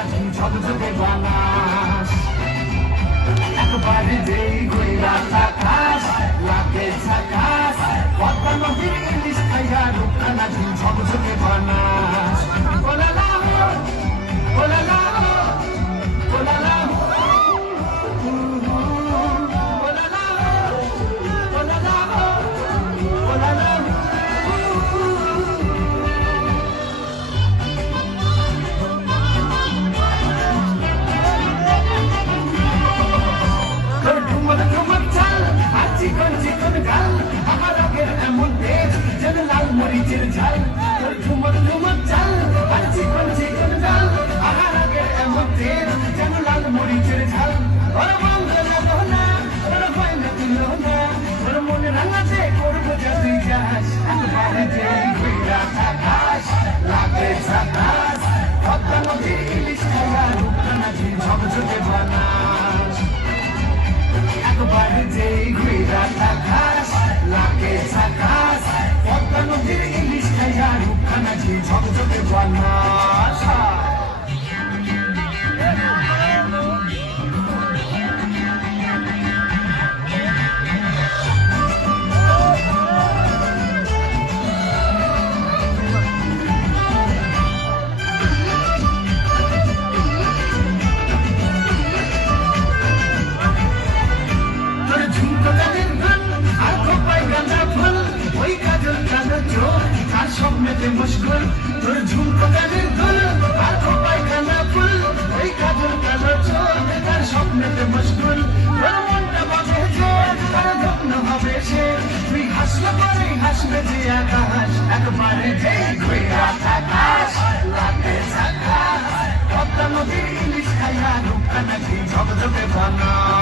নাকি ঝকঝকে বানাস একবারে যেই ঘুইরা থাকাস লাগে ঝাকাস পদ্মা নদীর ইলিশ খাইয়া রূপটা নাকি ঝকঝকে বানাস ওলালা ওলালা ওলালা মরিচের ঝাল তোর ঝুমর ঝুমর চাল আর চিকন চিকন ডাল আহার আগের এমন তেল যেন লাল মরিচের ঝাল ওর বন্ধ লাগো না ওর ভয় না দিল না ওর মনে রাঙাতে করবো যদি যাস একবারে যেই ঘুইরা থাকাস লাগে ঝাকাস পদ্মা নদীর ইলিশ খাইয়া রূপটা নাকি ঝকঝকে বানাস একবারে যেই ঘুইরা থাকাস লাগে ঝাকাস পদ্মা নদীর ইলিশ খাইয়া রূপটা নাকি ঝকঝকে বানাস তোর ঝুমকো গানের ধন আর খোপায় গাঁদা ফুল ওই কাজল কালো চোখ তার স্বপ্নেতে মুশকুল তোর ঝুমকো গানের ধন আর খোপায় গাঁদা ফুল ওই কাজল কালো চোখ তার স্বপ্নেতে মুশকুল তোর মনটা বাজে যে তার যত্ন হবে সে তুই হাসলে পরে হাসবে যে আকাশ একবারে যেই ঘুইরা থাকাস লাগে ঝাকাস পদ্মা নদীর ইলিশ খাইয়া রূপটা নাকি ঝকঝকে বানাস